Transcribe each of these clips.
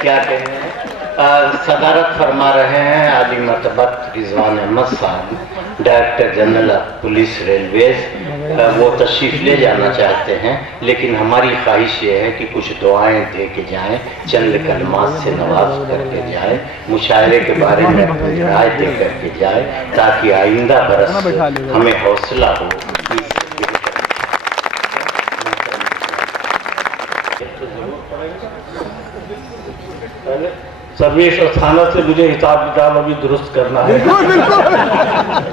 क्या कहते हैं, सदारत फरमा रहे हैं आली मरतबत रिजवान अहमद साहब, डायरेक्टर जनरल पुलिस रेलवेज। वो तशरीफ़ ले जाना चाहते हैं, लेकिन हमारी ख्वाहिश ये है कि कुछ दुआएं दे के जाएँ, चंद कलमात से नवाज करके जाएँ, मुशायरे के बारे में राय दे करके जाए, ताकि आइंदा बरस हमें हौसला हो। सर्वेश अस्थाना से मुझे हिसाब किताब अभी दुरुस्त करना है।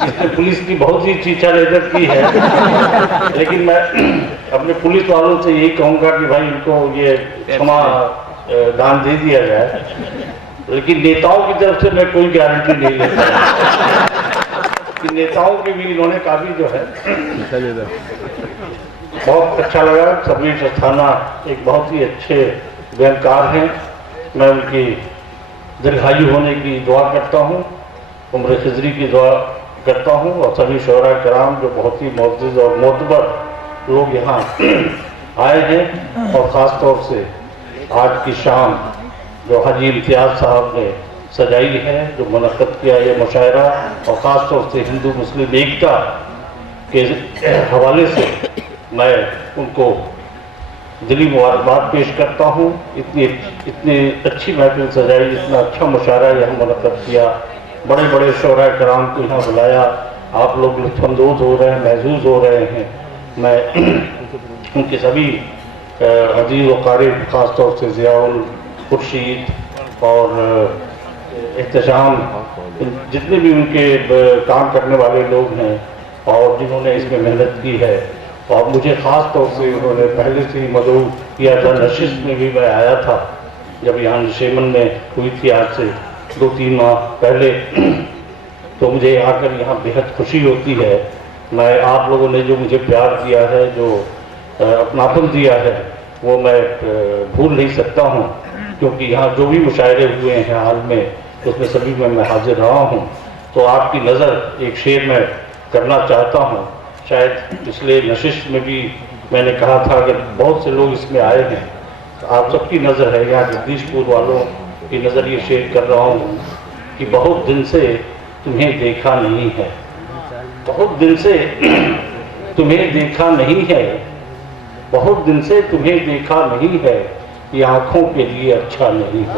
इसने पुलिस की बहुत ही चीचा इज्जत की है, लेकिन मैं अपने पुलिस वालों से यही कहूंगा कि भाई इनको ये क्षमा दान दे दिया जाए, लेकिन नेताओं की तरफ से मैं कोई गारंटी नहीं लेता कि नेताओं की भी इन्होंने काफी जो है। बहुत अच्छा लगा। सर्वेश अस्थाना एक बहुत ही अच्छे बयानकार हैं। मैं उनकी दीर्घायु होने की दुआ करता हूँ, उम्र खिजरी की दुआ करता हूँ, और सभी शोरा कराम जो बहुत ही मोअज़्ज़िज़ और मोतबर लोग यहाँ आए हैं, और ख़ास तौर से आज की शाम जो हाजी इम्तियाज़ साहब ने सजाई है, जो मुनक़्क़द किया ये मुशायरा, और ख़ास तौर से हिंदू मुस्लिम एकता के हवाले से मैं उनको दिली मुबारकबाद पेश करता हूँ। इतनी अच्छी महफिल सजाई, इतना अच्छा मुशायरा यहाँ मुनक़्क़द किया, बड़े बड़े शोरा कराम को यहाँ बुलाया, आप लोग लुत्फ़अंदोज़ हो रहे हैं, महसूस हो रहे हैं। मैं उनके सभी अज़ीज़ व क़ारिब, ख़ास तौर से ज़ियाउल खुर्शीद और एहतशाम, जितने भी उनके काम करने वाले लोग हैं और जिन्होंने इसमें मेहनत की है, और मुझे ख़ास तौर से उन्होंने पहले से ही मदऊ किया था। नशिस्त में भी मैं आया था जब यहाँ नशेमन में हुई थी, आज से 2-3 माह पहले, तो मुझे आकर यहाँ बेहद खुशी होती है। मैं आप लोगों ने जो मुझे प्यार दिया है, जो अपनापन दिया है, वो मैं भूल नहीं सकता हूँ, क्योंकि यहाँ जो भी मुशायरे हुए हैं हाल में, उसमें सभी में मैं हाजिर रहा हूँ। तो आपकी नज़र एक शेर में करना चाहता हूँ। शायद पिछले नशिश में भी मैंने कहा था कि बहुत से लोग इसमें आए हैं, तो आप सबकी नज़र है, यहाँ जगदीशपुर वालों की नज़र ये शेयर कर रहा हूँ कि बहुत दिन से तुम्हें देखा नहीं है, बहुत दिन से तुम्हें देखा नहीं है, बहुत दिन से तुम्हें देखा नहीं है, ये आँखों के लिए अच्छा नहीं है,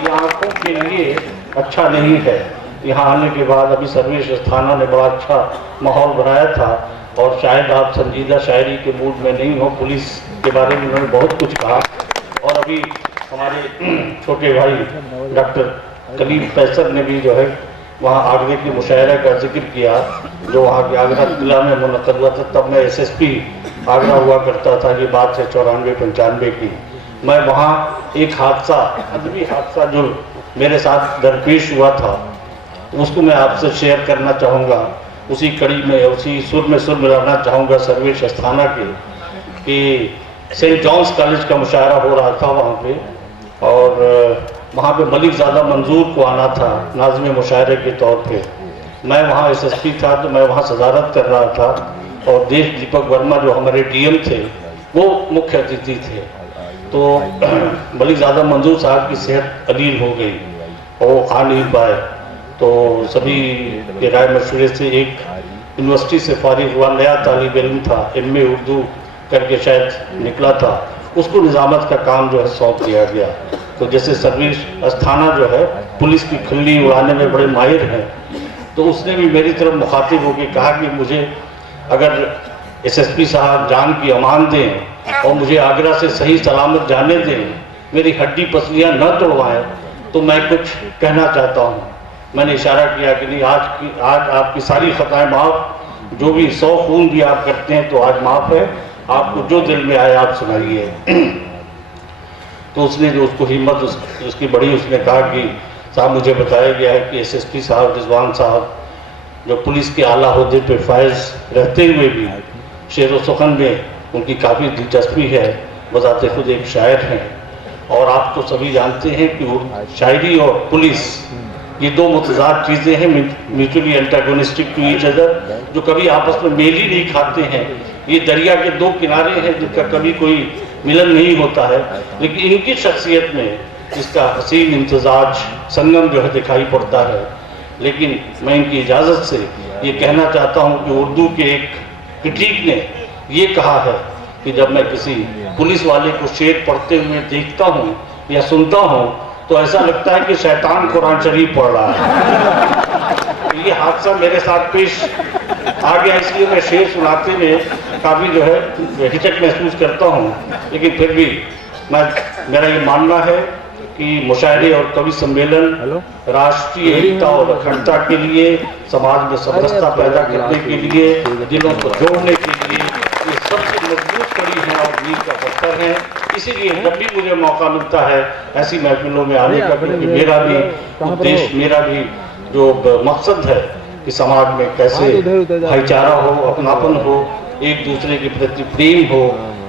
ये आँखों के लिए अच्छा नहीं है। यहाँ आने के बाद अभी सर्वेश अस्थाना ने बड़ा अच्छा माहौल बनाया था, और शायद आप संजीदा शायरी के मूड में नहीं हो। पुलिस के बारे में उन्होंने बहुत कुछ कहा, और अभी हमारे छोटे भाई डॉक्टर कलीम फैसल ने भी जो है वहाँ आगरे के मुशायरे का जिक्र किया, जो वहाँ के आगरा किला में मुनक़्क़द हुआ था। तब मैं SSP आगरा हुआ करता था, ये बात है 94-95 की। मैं वहाँ एक हादसा, अदबी हादसा जो मेरे साथ दरपेश हुआ था, उसको मैं आपसे शेयर करना चाहूँगा। उसी कड़ी में, उसी सुर में सुर मिलाना चाहूँगा सर्वेश अस्थाना के, कि सेंट जॉन्स कॉलेज का मुशायरा हो रहा था वहाँ पे, और वहाँ पे मलिक ज़ादा मंजूर को आना था नाज़िम मुशायरे के तौर पे। मैं वहाँ SSP था, तो मैं वहाँ सदारत कर रहा था, और देश दीपक वर्मा जो हमारे DM थे, वो मुख्य अतिथि थे। तो मलिक ज़ादा मंजूर साहब की सेहत अलील हो गई और वो आ नहीं पाए, तो सभी के राय मशवरे से एक यूनिवर्सिटी से फारिग हुआ नया तालिब इल्म था, MA उर्दू करके शायद निकला था, उसको निज़ामत का काम जो है सौंप दिया गया। तो जैसे सर्वेश अस्थाना जो है पुलिस की खिल्ली उड़ाने में बड़े माहिर हैं, तो उसने भी मेरी तरफ मुखातिब होकर कहा कि मुझे अगर SSP साहब जान की अमान दें और मुझे आगरा से सही सलामत जाने दें, मेरी हड्डी पसलियाँ न तोड़वाएं, तो मैं कुछ कहना चाहता हूँ। मैंने इशारा किया कि नहीं, आज आपकी सारी खताएं माफ़, जो भी 100 खून भी आप करते हैं तो आज माफ़ है, आपको जो दिल में आए आप सुनाइए। तो उसने जो उसको हिम्मत उसकी बड़ी, उसने कहा कि साहब मुझे बताया गया है कि SSP साहब रिजवान साहब जो पुलिस के आला ओहदे पे फायज रहते हुए भी शेर व सुखन में उनकी काफ़ी दिलचस्पी है, बजाते खुद एक शायर हैं, और आप तो सभी जानते हैं कि शायरी और पुलिस ये दो मुतज़ाद चीज़ें हैं, mutually antagonistic to each other, जो कभी आपस में मेल ही नहीं खाते हैं। ये दरिया के दो किनारे हैं जिनका कभी कोई मिलन नहीं होता है, लेकिन इनकी शख्सियत में इसका हसीन इम्तजाज संगम जो है दिखाई पड़ता है। लेकिन मैं इनकी इजाज़त से ये कहना चाहता हूँ कि उर्दू के एक क्रिटिक ने ये कहा है कि जब मैं किसी पुलिस वाले को शेर पढ़ते हुए देखता हूँ या सुनता हूँ तो ऐसा लगता है कि शैतान कुरान शरीफ पढ़ रहा है। ये हादसा मेरे साथ पेश आ गया, इसलिए मैं शेर सुनाते में काफ़ी जो है हिचक महसूस करता हूँ, लेकिन फिर भी मेरा ये मानना है कि मुशायरे और कवि सम्मेलन राष्ट्रीय एकता और अखंडता के लिए, समाज में समरसता पैदा करने के लिए, दिलों को जोड़ने के लिए ये सबसे मजबूत कड़ी है और नींव का पत्थर है। इसीलिए जब भी मुझे मौका मिलता है ऐसी महफिलों में आने का, क्योंकि मेरा भी उद्देश्य, मेरा भी जो मकसद है कि समाज में कैसे भाईचारा हो, अपनापन हो, एक दूसरे के प्रति प्रेम हो,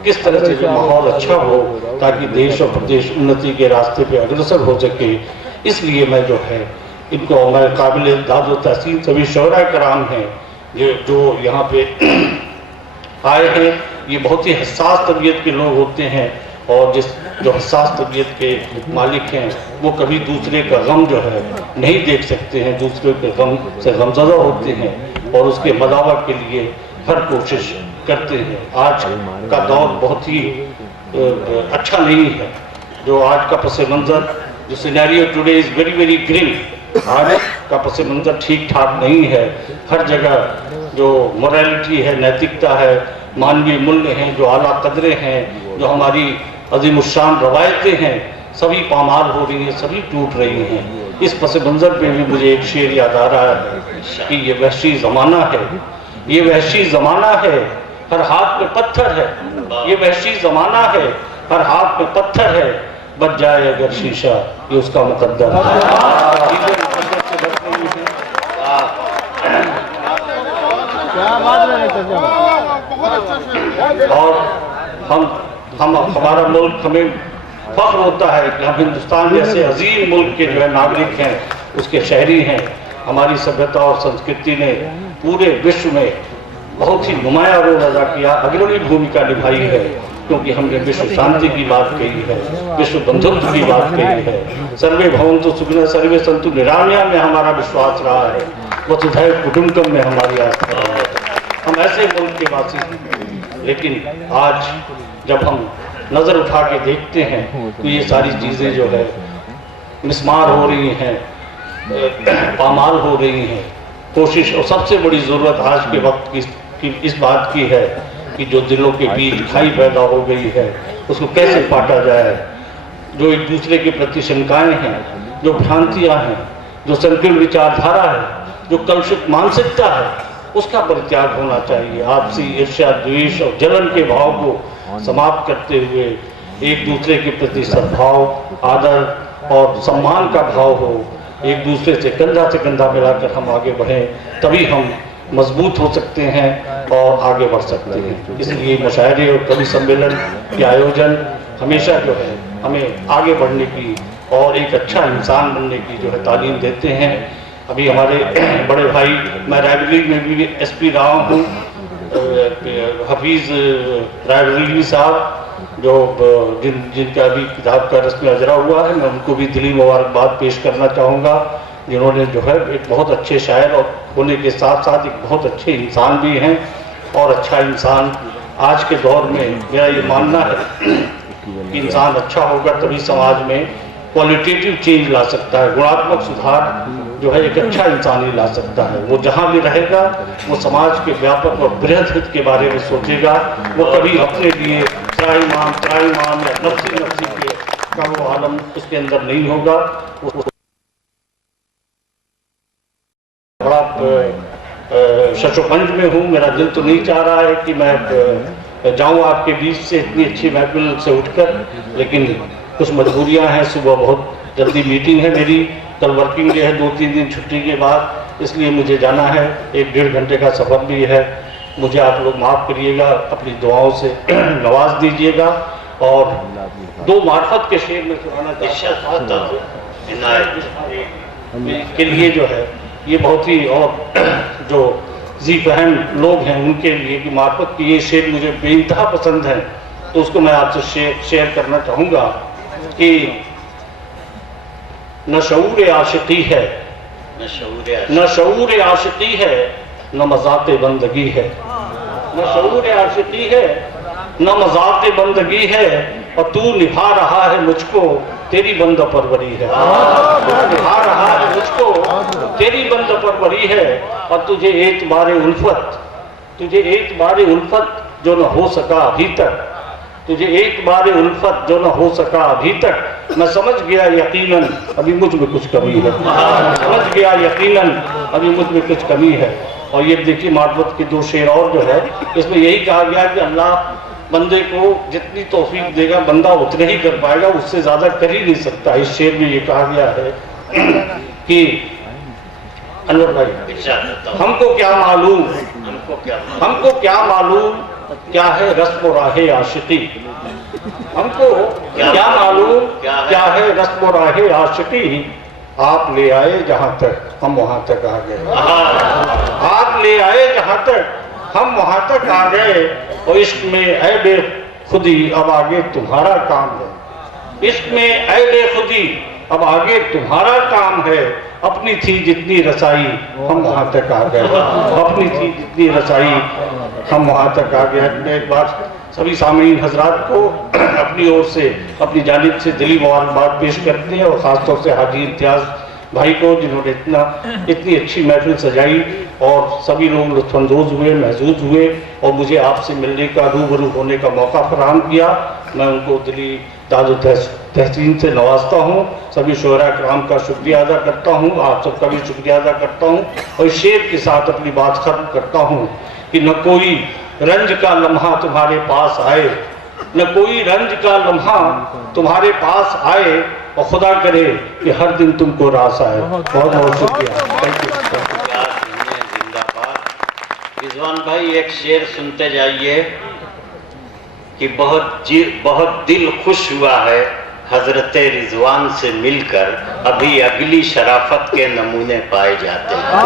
किस तरह से जो माहौल अच्छा हो ताकि देश और प्रदेश उन्नति के रास्ते पे अग्रसर हो सके। इसलिए मैं जो है इनको, मैं काबिल दाद व तहसीन सभी शोहरा कराम हैं जो यहाँ पे आए हैं, ये बहुत ही हसास तबीयत के लोग होते हैं और जो हसास तबीयत के मालिक हैं वो कभी दूसरे का गम जो है नहीं देख सकते हैं, दूसरे के गम से गमज़दा होते हैं और उसके मदावा के लिए हर कोशिश करते हैं। आज का दौर बहुत ही अच्छा नहीं है, जो आज का पस मंज़र, जो scenario today is very very green, आज का पस मंज़र ठीक ठाक नहीं है। हर जगह जो मोरालिटी है, नैतिकता है, मानवीय मूल्य हैं, जो आला कदरें हैं, जो हमारी अज़ीमुश्शान रवायतें हैं, सभी पामाल हो रही हैं, सभी टूट रही हैं। इस पस मंज़र पे भी मुझे एक शेर याद आ रहा है कि ये वहशी ज़माना है, ये वहशी ज़माना है, हर हाथ में पत्थर है, ये वहशी ज़माना है, हर हाथ में पत्थर है, बच जाए अगर शीशा ये उसका मुकद्दर है। और हमारा मुल्क, हमें फख्र होता है कि हम हिंदुस्तान जैसे अजीम मुल्क के जो है नागरिक हैं, उसके शहरी हैं। हमारी सभ्यता और संस्कृति ने पूरे विश्व में बहुत ही नुमाया रोल अदा किया, अग्रणी भूमिका निभाई है, क्योंकि हमने विश्व शांति की बात कही है, विश्व बंधुत्व की बात कही है, सर्वे भवन्तु सुखिनः सर्वे सन्तु निरामया में हमारा विश्वास रहा है, वसुधैव कुटुम्बकम में हमारी आस्था रहा है। हम ऐसे मुल्क के वासी हैं, लेकिन आज जब हम नज़र उठा के देखते हैं तो ये सारी चीज़ें जो है मिसमार हो रही हैं, पामाल हो रही हैं। कोशिश और सबसे बड़ी ज़रूरत आज के वक्त की इस बात की है कि जो दिलों के बीच खाई पैदा हो गई है उसको कैसे पाटा जाए। जो एक दूसरे के प्रति शंकाएँ हैं, जो भ्रांतियाँ हैं, जो संकीर्ण विचारधारा है, जो कलुषित मानसिकता है, उसका परित्याग होना चाहिए। आपसी ईर्ष्या, द्वेष और जलन के भाव को समाप्त करते हुए एक दूसरे के प्रति सद्भाव, आदर और सम्मान का भाव हो, एक दूसरे से कंधा मिलाकर हम आगे बढ़ें, तभी हम मजबूत हो सकते हैं और आगे बढ़ सकते हैं। इसलिए मुशायरे और कवि सम्मेलन के आयोजन हमेशा जो है हमें आगे बढ़ने की और एक अच्छा इंसान बनने की जो है तालीम देते हैं। अभी हमारे बड़े भाई, मैं रायबरेली में भी एसपी रहा हूँ, हफीज़ रायबरेली साहब, जो जिनका अभी किताब का रस्म अजरा हुआ है, मैं उनको भी दिली मुबारकबाद पेश करना चाहूँगा, जिन्होंने जो है एक बहुत अच्छे शायर और होने के साथ साथ एक बहुत अच्छे इंसान भी हैं। और अच्छा इंसान आज के दौर में मेरा ये मानना है कि इंसान अच्छा होगा तभी समाज में क्वालिटेटिव चेंज ला सकता है, गुणात्मक सुधार जो है एक अच्छा इंसान ही ला सकता है। वो जहाँ भी रहेगा वो समाज के व्यापक और बृहद हित के बारे में सोचेगा, वो कभी अपने लिए त्राईमान या नफ्सी के का वो आलम उसके अंदर नहीं होगा। बड़ा शशोपंज में हूँ, मेरा दिल तो नहीं चाह रहा है कि मैं जाऊँ आपके बीच से इतनी अच्छी महफिल से उठकर, लेकिन कुछ मजबूरियां हैं। सुबह बहुत जल्दी मीटिंग है मेरी, कल वर्किंग डे है, 2-3 दिन छुट्टी के बाद, इसलिए मुझे जाना है। 1-1.5 घंटे का सफ़र भी है। मुझे आप लोग माफ़ करिएगा, अपनी दुआओं से नवाज दीजिएगा। और 2 मार्फत के शेर में सुनाना चाहता हूँ के लिए जो है ये बहुत ही, और जो जी फहम लोग हैं उनके लिए कि मार्फत की ये शेर मुझे बेइंतहा पसंद है तो उसको मैं आपसे शेयर करना चाहूँगा कि न शऊर आशिकी है, न शऊर आशिकी है, न मज़ाक़ बंदगी है। न शऊर आशिकी है, न मज़ाक़ बंदगी है, और तू निभा रहा है मुझको तेरी बंद परवरी है। निभा रहा है मुझको तेरी बंद परवरी है, और तुझे एतबारे उल्फत, तुझे एतबारे उल्फत जो न हो सका अभी तक, तुझे एतबारे उल्फत जो न हो सका अभी तक, मैं समझ गया यकीनन अभी मुझ में कुछ कमी है। समझ गया यकीनन अभी मुझ में कुछ कमी है। और ये देखिए मार्फत के 2 शेर और जो है, इसमें यही कहा गया कि अल्लाह बंदे को जितनी तौफीक देगा बंदा उतने ही कर पाएगा, उससे ज्यादा कर ही नहीं सकता। इस शेर में ये कहा गया है कि अनवर भाई हमको क्या मालूम, हमको क्या मालूम क्या है रस्म राहे आशिकी, हमको क्या मालूम क्या है रस्म राहे आशिकी, आप ले आए जहां तक हम वहां तक आ गए। आप ले आए जहां तक हम वहां तक आ गए, और इश्क में ऐ बेखुदी अब आगे तुम्हारा काम है। इश्क में ऐ बेखुदी अब आगे तुम्हारा काम है, अपनी थी जितनी रसाई हम वहां तक आ गए। अपनी थी जितनी रसाई हम वहां तक आ गए। मैं एक बार सभी सामीन हजरात को अपनी ओर से, अपनी जानिब से दिली मुबारकबाद पेश करते हैं, और ख़ासतौर से हाजी इम्तियाज़ भाई को जिन्होंने इतनी अच्छी महफिल सजाई, और सभी लोग लुत्फानंदोज हुए, महसूस हुए, और मुझे आपसे मिलने का, रूबरू होने का मौका फराहम किया। मैं उनको दिली दादो तहसीन से नवाजता हूँ। सभी शोहरा कराम का शुक्रिया अदा करता हूँ, आप सबका भी शुक्रिया अदा करता हूँ, और इस शेर के साथ अपनी बात खत्म करता हूँ कि न कोई रंज का लम्हा तुम्हारे पास आए, न कोई रंज का लम्हा तुम्हारे पास आए, और खुदा करे कि हर दिन तुमको रास आए। बहुत बहुत शुक्रिया। Thank you. रिजवान भाई एक शेर सुनते जाइए कि बहुत दिल खुश हुआ है हजरत रिजवान से मिलकर, अभी अगली शराफत के नमूने पाए जाते हैं।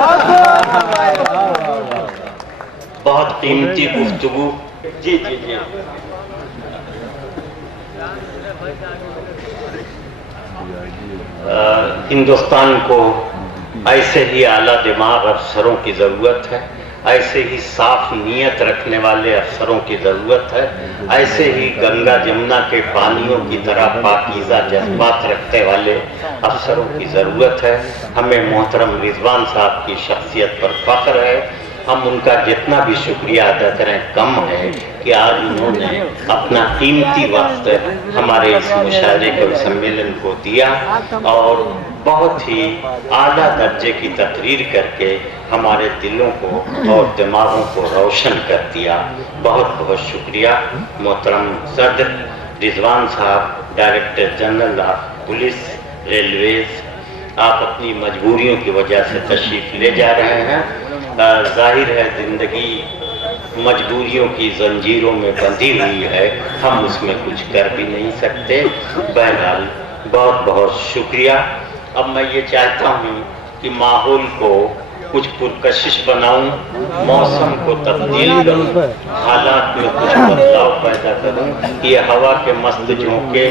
बहुत कीमती गुफ्तगू। जी जी जी। हिंदुस्तान को ऐसे ही आला दिमाग अफसरों की ज़रूरत है, ऐसे ही साफ नीयत रखने वाले अफसरों की ज़रूरत है, ऐसे ही गंगा जमुना के पानियों की तरह पाकीज़ा जज्बात रखने वाले अफसरों की ज़रूरत है। हमें मोहतरम रिजवान साहब की शख्सियत पर फख्र है। हम उनका जितना भी शुक्रिया अदा करें कम है कि आज उन्होंने अपना कीमती वक्त हमारे इस मुशायरे के सम्मेलन को दिया, और बहुत ही आला दर्जे की तकरीर करके हमारे दिलों को और दिमागों को रोशन कर दिया। बहुत बहुत शुक्रिया। मोहतरम सदर रिजवान साहब, director general of police railways, आप अपनी मजबूरियों की वजह से तशरीफ ले जा रहे हैं। जाहिर है ज़िंदगी मजबूरियों की जंजीरों में बंधी हुई है, हम उसमें कुछ कर भी नहीं सकते। बहरहाल बहुत बहुत शुक्रिया। अब मैं ये चाहता हूँ कि माहौल को कुछ पुरकशिश बनाऊं, मौसम को तब्दील करूं, हालात में कुछ बदलाव पैदा करूं कि ये हवा के मस्त झोंके